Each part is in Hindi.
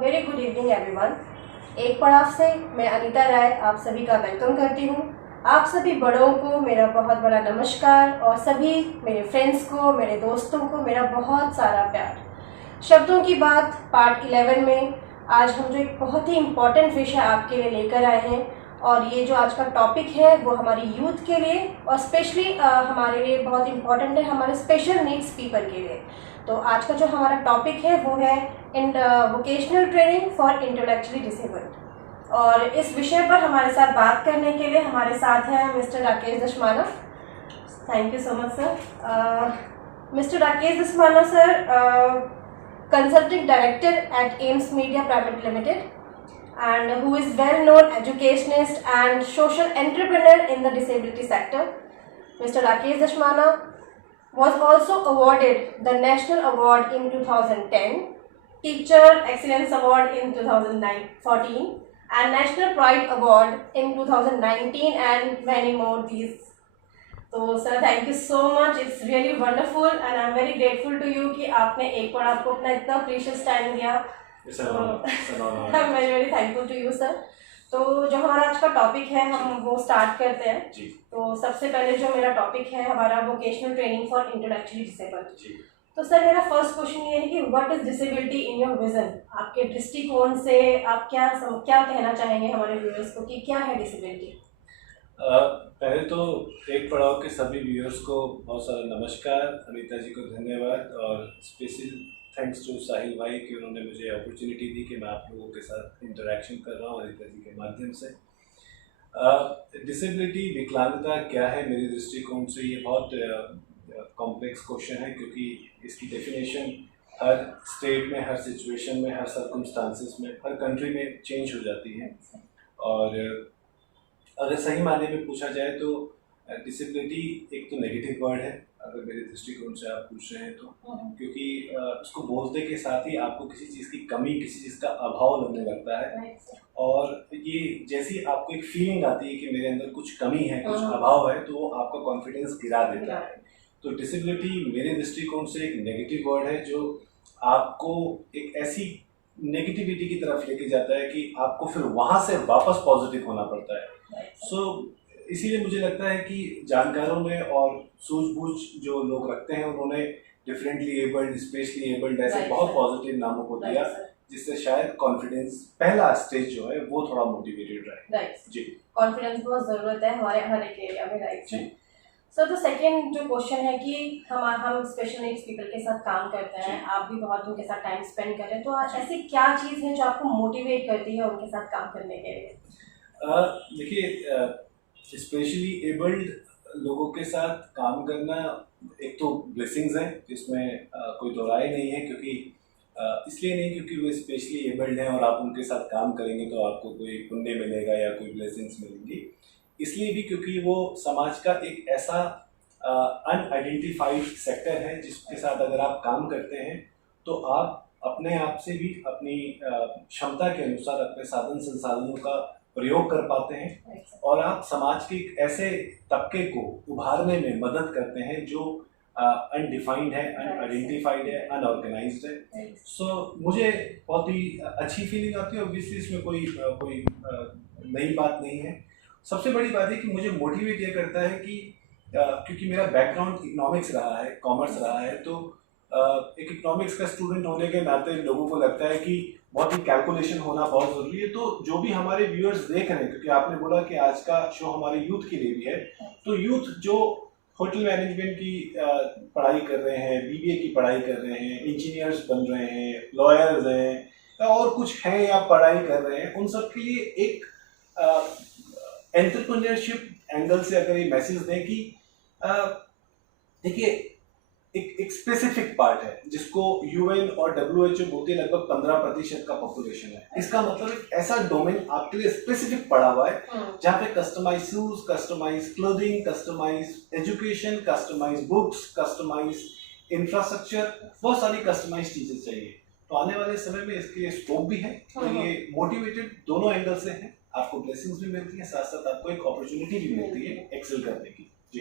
Very good evening everyone. एक पड़ाव से मैं अनीता राय आप सभी का वेलकम करती हूँ। आप सभी बड़ों को मेरा बहुत बड़ा नमस्कार और सभी मेरे फ्रेंड्स को, मेरे दोस्तों को मेरा बहुत सारा प्यार। शब्दों की बात पार्ट 11 में आज हम जो एक बहुत ही इम्पॉर्टेंट विषय आपके लिए लेकर आए हैं, और ये जो आज का टॉपिक है वो हमारी यूथ के लिए और स्पेशली हमारे लिए बहुत इम्पॉर्टेंट है, हमारे स्पेशल नीड्स पीपल के लिए। तो आज का जो हमारा टॉपिक है वो है vocational training for intellectually disabled. और इस विषय पर हमारे साथ बात करने के लिए हमारे साथ हैं mister Rakesh Dashmana. Thank you so much sir. Mister Rakesh Dashmana sir, consulting director at Aims media private limited and who is well-known educationist and social entrepreneur in the disability sector. Mr. Rakesh Dashmana was also awarded the National Award in 2010, Teacher Excellence Award in 2014, and National Pride Award in 2019, and many more these. So sir, thank you so much. It's really wonderful and I'm very grateful to you कि आपने एक बार आपको अपना इतना precious time दिया। I'm very very thankful to you sir। तो जो हमारा आज का टॉपिक है हम वो स्टार्ट करते हैं जी। तो सबसे पहले जो मेरा टॉपिक है हमारा vocational training for intellectually disabled. तो सर मेरा फर्स्ट क्वेश्चन ये है कि what is disability in your vision. आपके दृष्टिकोण से आप क्या कहना चाहेंगे हमारे व्यूअर्स को कि क्या है डिसेबिलिटी? पहले तो एक पड़ाव के सभी व्यूअर्स को बहुत सारा नमस्कार, अनीता जी को धन्यवाद और स्पेशल थैंक्स टू साहिल भाई कि उन्होंने मुझे अपॉर्चुनिटी दी कि मैं आप लोगों के साथ इंटरेक्शन कर रहा हूँ अनीता जी के माध्यम से। डिसेबिलिटी, विकलांगता क्या है मेरे दृष्टिकोण से, ये बहुत कॉम्प्लेक्स क्वेश्चन है क्योंकि इसकी डेफिनेशन हर स्टेट में, हर सिचुएशन में, हर सर्कमस्टांसिस में, हर कंट्री में चेंज हो जाती है। और अगर सही मायने में पूछा जाए तो डिसेबिलिटी एक तो नेगेटिव वर्ड है अगर मेरे दृष्टिकोण से आप पूछ रहे हैं तो, क्योंकि उसको बोलने के साथ ही आपको किसी चीज़ की कमी, किसी चीज़ का अभाव लगने लगता है। और ये जैसी आपको एक फीलिंग आती है कि मेरे अंदर कुछ कमी है, कुछ अभाव है, तो वो आपका कॉन्फिडेंस गिरा देता है। तो डिसेबिलिटी मेरे दृष्टिकोण से एक नेगेटिव वर्ड है जो आपको एक ऐसी नेगेटिविटी की तरफ लेके जाता है कि आपको फिर वहाँ से वापस पॉजिटिव होना पड़ता है। सो इसीलिए मुझे लगता है कि जानकारों में और सूझबूझ जो लोग रखते हैं उन्होंने डिफरेंटली एबल्ड, स्पेशली एबल्ड ऐसे बहुत पॉजिटिव नामों को दिया जिससे शायद कॉन्फिडेंस पहला स्टेज जो है वो थोड़ा मोटिवेटेड रहे। जी, कॉन्फिडेंस बहुत ज़रूरत है हमारे हर एक एरिया में। राइट जी। सर तो सेकेंड जो क्वेश्चन है कि हम स्पेशल नीड्स पीपल के साथ काम करते हैं, आप भी बहुत उनके साथ टाइम स्पेंड कर रहे हैं, तो ऐसी क्या चीज़ है जो आपको मोटिवेट करती है उनके साथ काम करने के लिए? देखिए, स्पेशली एबल्ड लोगों के साथ काम करना एक तो ब्लेसिंग्स है जिसमें कोई दो राय नहीं है, क्योंकि इसलिए नहीं क्योंकि वो स्पेशली एबल्ड हैं और आप उनके साथ काम करेंगे तो आपको कोई पुण्य मिलेगा या कोई ब्लेसिंग्स मिलेंगी, इसलिए भी क्योंकि वो समाज का एक ऐसा अनआइडेंटिफाइड सेक्टर है जिसके साथ अगर आप काम करते हैं तो आप अपने आप से भी अपनी क्षमता के अनुसार अपने साधन संसाधनों का प्रयोग कर पाते हैं और आप समाज के एक ऐसे तबके को उभारने में मदद करते हैं जो अनडिफाइंड है, अनआइडेंटिफाइड है, अनऑर्गेनाइज्ड है। सो मुझे बहुत ही अच्छी फीलिंग आती है। ऑब्वियसली इसमें कोई नई बात नहीं है। सबसे बड़ी बात है कि मुझे मोटिवेट ये करता है कि क्योंकि मेरा बैकग्राउंड इकोनॉमिक्स रहा है, कॉमर्स रहा है, तो एक इकोनॉमिक्स का स्टूडेंट होने के नाते लोगों को लगता है कि बहुत ही कैलकुलेशन होना बहुत ज़रूरी है। तो जो भी हमारे व्यूअर्स देख रहे हैं, क्योंकि आपने बोला कि आज का शो हमारे यूथ के लिए भी है, तो यूथ जो होटल मैनेजमेंट की पढ़ाई कर रहे हैं, बीबीए की पढ़ाई कर रहे हैं, इंजीनियर्स बन रहे हैं, लॉयर्स हैं और कुछ हैं या पढ़ाई कर रहे हैं, उन सब के लिए एक एंटरप्रेन्योरशिप एंगल से अगर ये मैसेज दें कि देखिए एक स्पेसिफिक पार्ट है जिसको यूएन और WHO बोलते हैं लगभग 15% का पॉपुलेशन है। इसका मतलब एक ऐसा डोमेन आपके लिए स्पेसिफिक पड़ा हुआ है जहाँ पे customise shoes, customise clothing, customise education, customise books, customise infrastructure, बहुत सारी कस्टमाइज चीजें चाहिए। तो आने वाले समय में इसके स्कोप भी है। तो ये मोटिवेटेड दोनों एंगल से है, आपको ब्लेसिंग्स भी मिलती है, साथ साथ आपको एक अपॉर्चुनिटी भी मिलती है एक्सेल करने की। जी,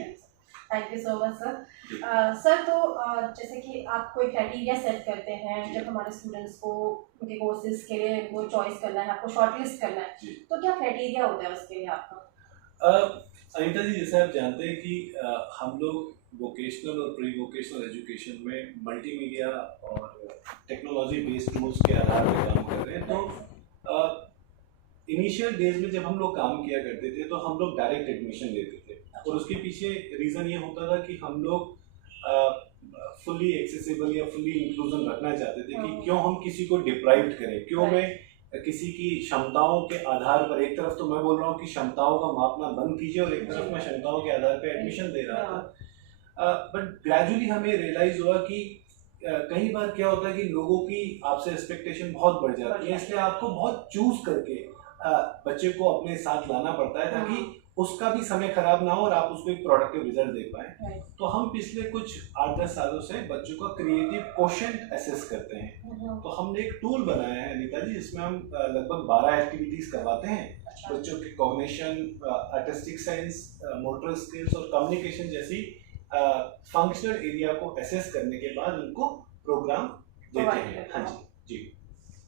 thank you so much sir. Sir तो जैसे कि आप कोई क्राइटेरिया सेट करते हैं जब हमारे स्टूडेंट्स को उनके कोर्सेज के लिए वो चॉइस करना है, आपको शॉर्टलिस्ट करना है, तो क्या क्राइटेरिया होता है उसके लिए आपका? अनीता जी, जैसे आप जानते हैं कि हम लोग वोकेशनल और प्री वोकेशनल एजुकेशन में मल्टीमीडिया और टेक्नोलॉजी बेस्ड टूल्स के आधार पर काम कर रहे हैं। तो इनिशियल डेज में जब हम लोग काम किया करते थे तो हम लोग डायरेक्ट एडमिशन लेते थे, और उसके पीछे रीज़न ये होता था कि हम लोग फुली एक्सेसिबल या फुली इंक्लूजन रखना चाहते थे कि क्यों हम किसी को डिप्राइव्ड करें, क्यों मैं किसी की क्षमताओं के आधार पर, एक तरफ तो मैं बोल रहा हूँ कि क्षमताओं का मापना बंद कीजिए और एक तरफ मैं क्षमताओं के आधार पर एडमिशन दे रहा था। बट ग्रेजुअली हमें रियलाइज हुआ कि कई बार क्या होता है कि लोगों की आपसे एक्सपेक्टेशन बहुत बढ़ जाती है, इसलिए आपको बहुत चूज करके बच्चे को अपने साथ लाना पड़ता है ताकि उसका भी समय खराब ना हो और आप उसको एक प्रोडक्टिव रिजल्ट दे पाए। तो हम पिछले कुछ 8-10 सालों से बच्चों का क्रिएटिव कोशेंट असेस करते हैं। तो हमने एक टूल बनाया है अनीता जी, जिसमें हम लगभग 12 एक्टिविटीज करवाते हैं बच्चों के cognition, artistic sense, motor skills और कम्युनिकेशन जैसी फंक्शनल एरिया को असेस करने के बाद उनको प्रोग्राम देते हैं। हाँ जी जी।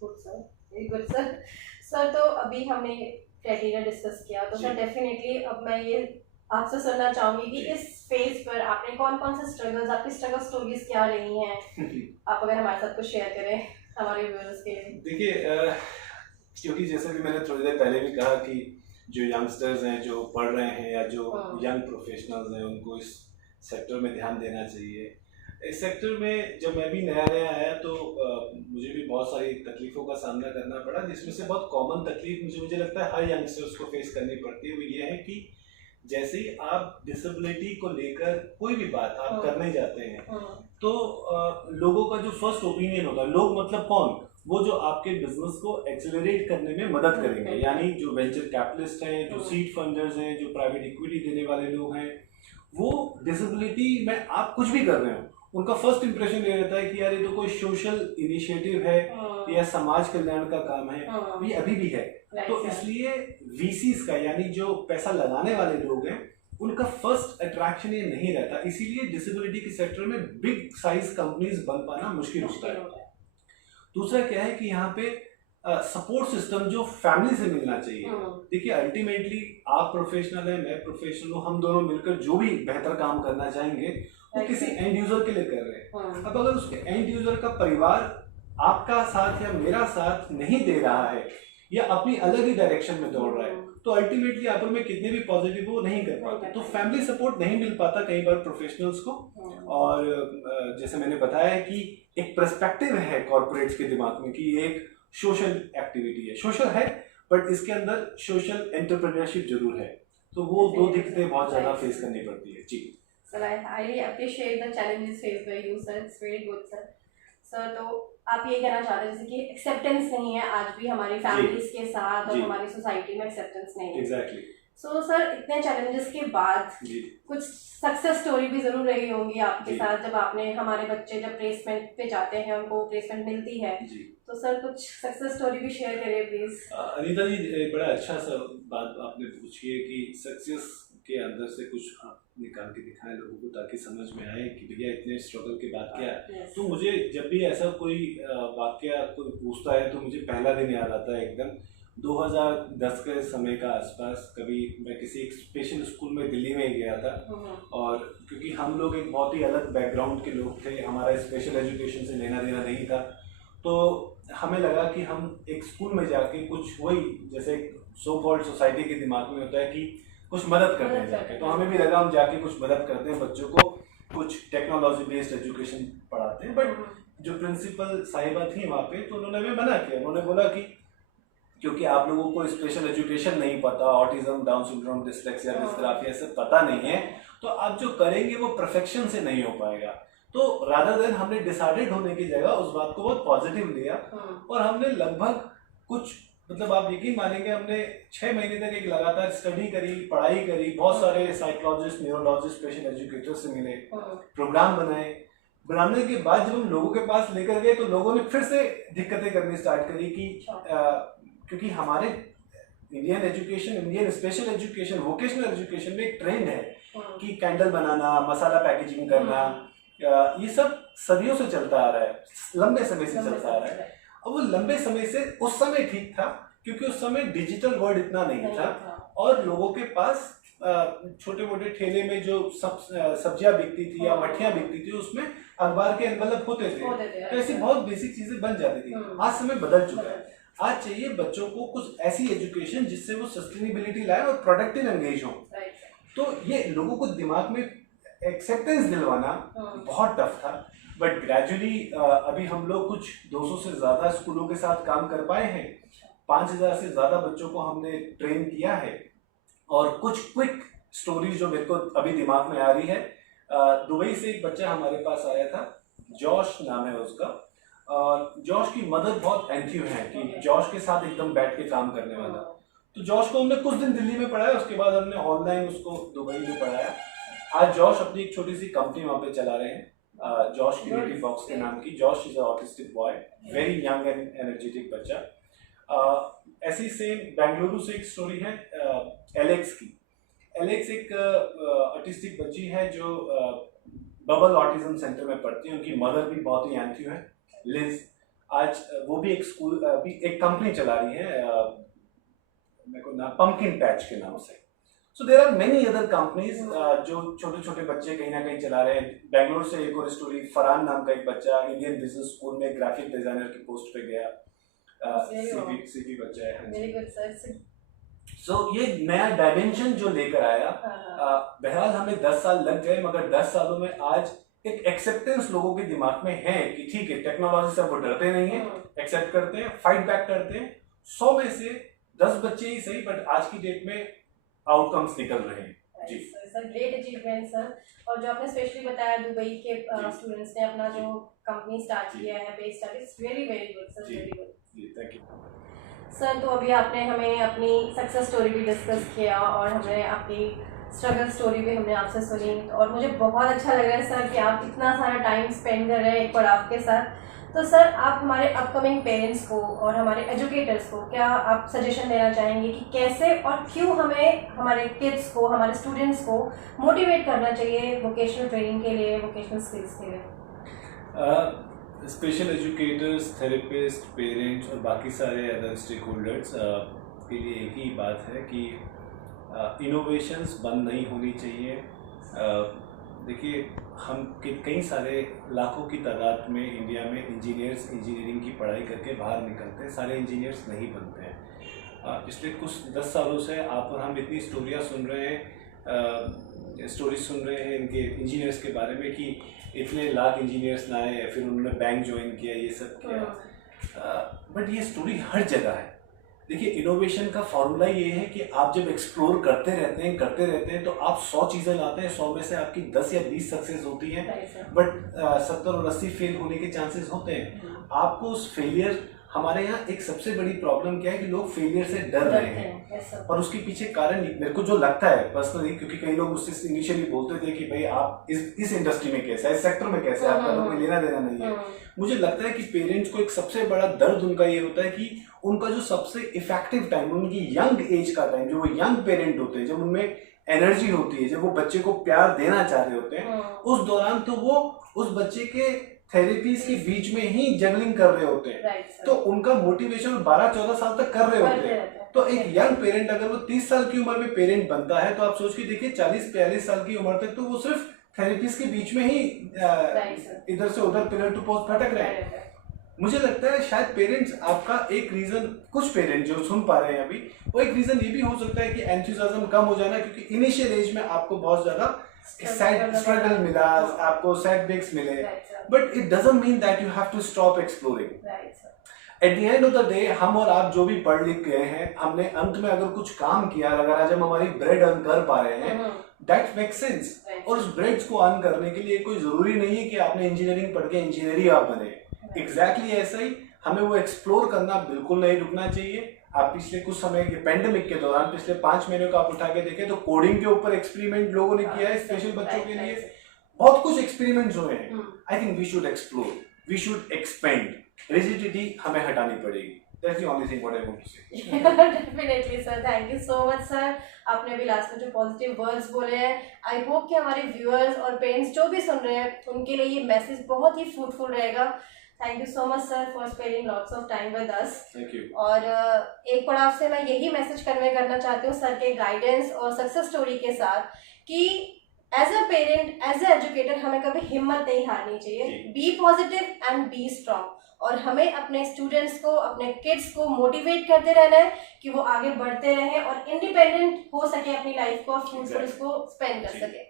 Good sir, very good sir. Sir तो अभी हमने क्राइटेरिया डिस्कस किया, तो सर डेफिनेटली अब मैं ये आपसे सुनना चाहूंगी कि इस फेज पर आपने कौन कौन से स्ट्रगल्स, आपकी स्ट्रगल स्टोरीज क्या रही हैं, आप अगर हमारे साथ कुछ शेयर करें हमारे व्यूअर्स के लिए। देखिए, क्योंकि जैसे भी मैंने थोड़ी देर पहले भी कहा कि जो यंगस्टर्स हैं जो पढ़ रहे हैं या जो यंग प्रोफेशनल्स हैं उनको इस सेक्टर में ध्यान देना चाहिए। इस सेक्टर में जब मैं भी नया नया आया तो मुझे भी बहुत सारी तकलीफ़ों का सामना करना पड़ा, जिसमें से बहुत कॉमन तकलीफ मुझे लगता है हर यंगस्टर्स को फेस करनी पड़ती है। वो ये है कि जैसे ही आप डिसेबिलिटी को लेकर कोई भी बात आप करने जाते हैं तो लोगों का जो फर्स्ट ओपिनियन होता है, लोग मतलब कौन, वो जो आपके बिजनेस को एक्सेलरेट करने में मदद करेंगे, यानी जो वेंचर कैपिटलिस्ट हैं, जो सीड फंडर्स हैं, जो प्राइवेट इक्विटी देने वाले लोग हैं, वो डिसेबिलिटी में आप कुछ भी कर रहे हो उनका फर्स्ट इंप्रेशन ये रहता है कि यार ये तो कोई सोशल इनिशिएटिव है या समाज कल्याण का काम है, ये अभी भी है। तो इसलिए वीसीस का, यानी जो पैसा लगाने वाले लोग हैं, उनका फर्स्ट अट्रैक्शन ये नहीं रहता। इसीलिए डिसेबिलिटी के सेक्टर में बिग साइज कंपनीज बन पाना मुश्किल होता है। दूसरा क्या है कि यहाँ पे सपोर्ट सिस्टम जो फैमिली से मिलना चाहिए। देखिए, अल्टीमेटली आप प्रोफेशनल है, मैं प्रोफेशनल हूँ, हम दोनों मिलकर जो भी बेहतर काम करना चाहेंगे वो किसी एंड यूजर के लिए कर रहे हैं। अब अगर उसके एंड यूजर का परिवार आपका साथ या मेरा साथ नहीं दे रहा है या अपनी अलग ही डायरेक्शन में दौड़ रहा है, तो अल्टीमेटली आप में कितने भी पॉजिटिव वो नहीं कर पाते। तो फैमिली सपोर्ट नहीं मिल पाता कई बार प्रोफेशनल्स को। और जैसे मैंने बताया कि एक पर्सपेक्टिव है कॉर्पोरेट्स के दिमाग में कि एक सोशल एक्टिविटी है, सोशल है, बट इसके अंदर सोशल एंटरप्रेन्योरशिप जरूर है। तो वो दो दिक्कतें बहुत ज्यादा फेस करनी पड़ती है। जी sir, I highly appreciate the challenges faced by you sir, it's very good sir. Sir तो आप ये कहना चाह रहे हैं जैसे कि एक्सेप्टेंस नहीं है आज भी हमारी फैमिलीज के साथ और हमारी सोसाइटी में एक्सेप्टेंस नहीं है। एग्जैक्टली। सो सर, इतने चैलेंजेस के बाद कुछ सक्सेस स्टोरी भी जरूर रही होंगी आपके साथ, जब आपने, हमारे बच्चे जब प्लेसमेंट पे जाते हैं उनको प्लेसमेंट मिलती है, तो सर कुछ सक्सेस स्टोरी भी शेयर करिए प्लीज। अनीता जी, बड़ा अच्छा सा बात आपने पूछी है कि सक्सेस के अंदर से कुछ निकाल के दिखाएं लोगों को, ताकि समझ में आए कि भैया इतने स्ट्रगल के बाद क्या है। तो मुझे जब भी ऐसा कोई वाकया कोई पूछता है तो मुझे पहला दिन याद आता है एकदम 2010 के समय का आसपास। कभी मैं किसी एक स्पेशल स्कूल में दिल्ली में गया था, और क्योंकि हम लोग एक बहुत ही अलग बैकग्राउंड के लोग थे, हमारा स्पेशल एजुकेशन से लेना देना नहीं था, तो हमें लगा कि हम एक स्कूल में जाके कुछ वही जैसे सो कॉल्ड सोसाइटी के दिमाग में होता है कि कुछ मदद करते हैं जाके, तो हमें भी लगा हम जाके कुछ मदद करते हैं, बच्चों को कुछ टेक्नोलॉजी बेस्ड एजुकेशन पढ़ाते हैं। बट जो प्रिंसिपल साहिबा थी वहाँ पे, तो उन्होंने हमें मना किया। उन्होंने बोला कि क्योंकि आप लोगों को स्पेशल एजुकेशन नहीं पता, autism, down syndrome, dyslexia, dysgraphia सब पता नहीं है, तो आप जो करेंगे वो परफेक्शन से नहीं हो पाएगा। तो रादर देन हमने डिसाइडेड होने की जगह उस बात को बहुत पॉजिटिव लिया, और हमने लगभग कुछ, मतलब आप यकीन मानेंगे, हमने 6 महीने तक एक लगातार स्टडी करी, पढ़ाई करी, बहुत सारे साइकोलॉजिस्ट, न्यूरोलॉजिस्ट, स्पेशल एजुकेटर से मिले, प्रोग्राम बनाने के बाद जब हम लोगों के पास लेकर गए तो लोगों ने फिर से दिक्कतें करनी स्टार्ट करी कि क्योंकि हमारे Indian education, Indian special education, vocational education में एक ट्रेंड है कि कैंडल बनाना, मसाला पैकेजिंग करना, ये सब सदियों से चलता आ रहा है, लंबे समय से चलता आ रहा है। अब वो लंबे समय से उस समय ठीक था क्योंकि उस समय डिजिटल वर्ल्ड इतना नहीं था और लोगों के पास छोटे मोटे ठेले में जो सब्जियां बिकती थी या मठियां बिकती थी उसमें अखबार के एनवलप होते थे, तो ऐसी बहुत बेसिक चीजें बन जाती थी। आज समय बदल चुका है, आज चाहिए बच्चों को कुछ ऐसी एजुकेशन जिससे वो सस्टेनेबिलिटी लाए और प्रोडक्टिव एंगेज हो। तो ये लोगों को दिमाग में एक्सेप्टेंस दिलवाना बहुत टफ था, बट ग्रेजुअली अभी हम लोग कुछ 200 से ज़्यादा स्कूलों के साथ काम कर पाए हैं, 5000 से ज़्यादा बच्चों को हमने ट्रेन किया है। और कुछ क्विक स्टोरीज जो मेरे को अभी दिमाग में आ रही है, दुबई से एक बच्चा हमारे पास आया था, जॉश नाम है उसका। जॉश की मदर बहुत एंथ्यू है कि जॉश के साथ एकदम बैठ के काम करने वाला। तो जॉश को हमने कुछ दिन दिल्ली में पढ़ाया, उसके बाद हमने ऑनलाइन उसको दुबई में पढ़ाया। आज जॉश अपनी एक छोटी सी कंपनी वहाँ पे चला रहे हैं, जॉश क्रिएटिव बॉक्स के नाम की। Josh is autistic boy, very young and energetic बच्चा। ऐसी सेम बेंगलुरु से एक स्टोरी है एलेक्स की। एलेक्स एक ऑटिस्टिक बच्ची है जो बबल ऑटिज्म सेंटर में पढ़ती है, उनकी मदर भी बहुत ही एंथ्यू है, लिज। आज वो भी एक स्कूल, अभी एक कंपनी चला रही है, मेरे को नाम पंपकिन पैच के नाम से। So there are many other companies जो छोटे छोटे बच्चे कहीं ना कहीं चला रहे हैं। बेंगलोर से एक और स्टोरी, फरहान नाम का एक बच्चा इंडियन बिजनेस स्कूल में ग्राफिक डिजाइनर की पोस्ट पे गया, सीपी बच्चा है। सो ये नया डायमेंशन जो लेकर आया, बहरहाल हमें 10 साल लग गए, मगर 10 सालों में आज एक एक्सेप्टेंस लोगों के दिमाग में है कि ठीक है, टेक्नोलॉजी से वो डरते नहीं है, एक्सेप्ट करते हैं, फाइट बैक करते हैं। 100 में से 10 बच्चे ही सही, बट आज की डेट में आउटकम्स निकल रहे हैं। जी सर, ग्रेट अचीवमेंट सर। और जो आपने स्पेशली बताया दुबई के स्टूडेंट्स ने अपना जो कंपनी स्टार्ट किया है, base start, it's very very good sir, very good. जी, थैंक यू सर। तो अभी आपने हमें अपनी सक्सेस स्टोरी भी डिस्कस किया और हमें आपकी स्ट्रगल स्टोरी भी हमने आपसे सुनी, और मुझे बहुत अच्छा लग रहा है सर कि आप इतना सारा टाइम स्पेंड कर रहे हैं एक पड़ाव के साथ। तो सर, आप हमारे अपकमिंग पेरेंट्स को और हमारे एजुकेटर्स को क्या आप सजेशन देना चाहेंगे कि कैसे और क्यों हमें हमारे किड्स को, हमारे स्टूडेंट्स को मोटिवेट करना चाहिए वोकेशनल ट्रेनिंग के लिए, वोकेशनल स्किल्स के लिए? स्पेशल एजुकेटर्स, थेरेपिस्ट, पेरेंट्स और बाकी सारे अदर स्टेक होल्डर्स के लिए एक ही बात है कि इनोवेशंस बंद नहीं होनी चाहिए। देखिए, हम कई सारे लाखों की तादाद में इंडिया में इंजीनियर्स इंजीनियरिंग की पढ़ाई करके बाहर निकलते हैं, सारे इंजीनियर्स नहीं बनते हैं। पिछले कुछ 10 सालों से आप और हम इतनी स्टोरियाँ सुन रहे हैं, स्टोरीज सुन रहे हैं इनके इंजीनियर्स के बारे में कि इतने लाख इंजीनियर्स ना आए, फिर उन्होंने बैंक ज्वाइन किया, ये सब किया। बट ये स्टोरी हर जगह है। देखिए, इनोवेशन का फॉर्मूला ये है कि आप जब एक्सप्लोर करते रहते हैं तो आप 100 चीज़ें लाते हैं, 100 में से आपकी 10 या 20 सक्सेस होती हैं, बट 70 और 80 फेल होने के चांसेस होते हैं। आपको उस फेलियर, हमारे यहाँ एक सबसे बड़ी प्रॉब्लम क्या है कि लोग फेलियर से डर रहे हैं, और उसके पीछे कारण मेरे को जो लगता है पर्सनली, क्योंकि कई लोग मुझसे इनिशियली बोलते थे कि भाई आप इस इंडस्ट्री में कैसे है, इस सेक्टर में कैसे है, आपका कोई लेना देना नहीं है। मुझे लगता है कि पेरेंट्स को एक सबसे बड़ा दर्द उनका ये होता है कि उनका जो सबसे इफेक्टिव टाइम, उनकी यंग एज का टाइम, जो वो यंग पेरेंट होते हैं, जब उनमें एनर्जी होती है, जब वो बच्चे को प्यार देना चाह रहे होते हैं, उस दौरान तो वो उस बच्चे के थेरेपीज के बीच में ही जगलिंग कर रहे होते हैं। तो उनका मोटिवेशन 12-14 साल तक कर रहे होते हैं। तो एक यंग पेरेंट अगर वो 30 साल की उम्र में पेरेंट बनता है, तो आप सोच के देखिए 40-42 साल की उम्र तक तो वो सिर्फ थेरेपीज के बीच में ही इधर से उधर, पिलर टू पोस्ट भटक रहे हैं। मुझे लगता है शायद पेरेंट्स, आपका एक रीजन, कुछ पेरेंट्स जो सुन पा रहे हैं अभी, वो एक रीजन ये भी हो सकता है कि एंथुसियाज्म कम हो जाना, क्योंकि इनिशियल एज में आपको बहुत ज्यादा स्ट्रगल मिला, आपको सेटबैक्स मिले, but it doesn't mean that you have to stop exploring. At the end of the day, हम और आप जो भी पढ़ लिख गए हैं, हमने अंत में अगर कुछ काम किया, अगर आज हम हमारी ब्रेड अर्न कर पा रहे हैं, दैट मेक्स सेंस। और उस ब्रेड को अर्न करने के लिए कोई जरूरी नहीं है कि आपने इंजीनियरिंग पढ़ के इंजीनियर आप बने। एग्जैक्टली ऐसा ही हमें वो एक्सप्लोर करना बिल्कुल नहीं रुकना चाहिए। आप पिछले कुछ समय के पेंडेमिक के दौरान, पिछले 5 महीनों का आप उठा के देखें तो कोडिंग के ऊपर एक्सपेरिमेंट लोगों ने किया है, स्पेशल बच्चों के लिए बहुत कुछ एक्सपेरिमेंट्स हुए हैं। I think we should explore, we should expand. Rigidity हमें हटानी पड़ेगी। That's the only thing what I want to say. Definitely sir, thank you so much sir. आपने अभी लास्ट में जो पॉजिटिव वर्ड्स बोले हैं, आई होप कि हमारे व्यूअर्स और पेरेंट्स जो भी सुन रहे हैं उनके लिए ये मैसेज बहुत ही फ्रूटफुल रहेगा। Thank you so much sir for spending lots of time with us. Thank you. और एक पड़ाव से मैं यही मैसेज कन्वे करना चाहती हूँ सर के गाइडेंस और सक्सेस स्टोरी के साथ कि as a parent, as a educator, हमें कभी हिम्मत नहीं हारनी चाहिए। Be positive and be strong. और हमें अपने स्टूडेंट्स को, अपने किड्स को मोटिवेट करते रहना है कि वो आगे बढ़ते रहें और इंडिपेंडेंट हो सके अपनी लाइफ को, फ्रूटफुल उसको स्पेंड कर सके।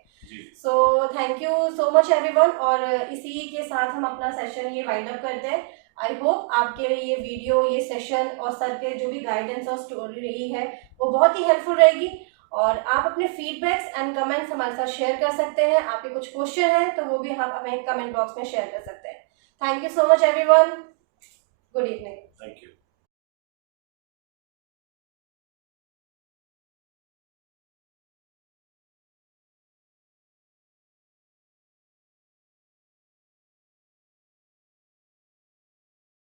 So thank you so much everyone. और इसी के साथ हम अपना सेशन ये वाइंड अप करते हैं। आई होप आपके लिए ये वीडियो, ये सेशन और सर के जो भी गाइडेंस और स्टोरी रही है वो बहुत ही हेल्पफुल रहेगी। और आप अपने फीडबैक्स एंड कमेंट्स हमारे साथ शेयर कर सकते हैं। आपके कुछ क्वेश्चन हैं तो वो भी आप हमें कमेंट बॉक्स में शेयर कर सकते हैं। Thank you so much everyone. Good evening. Thank you.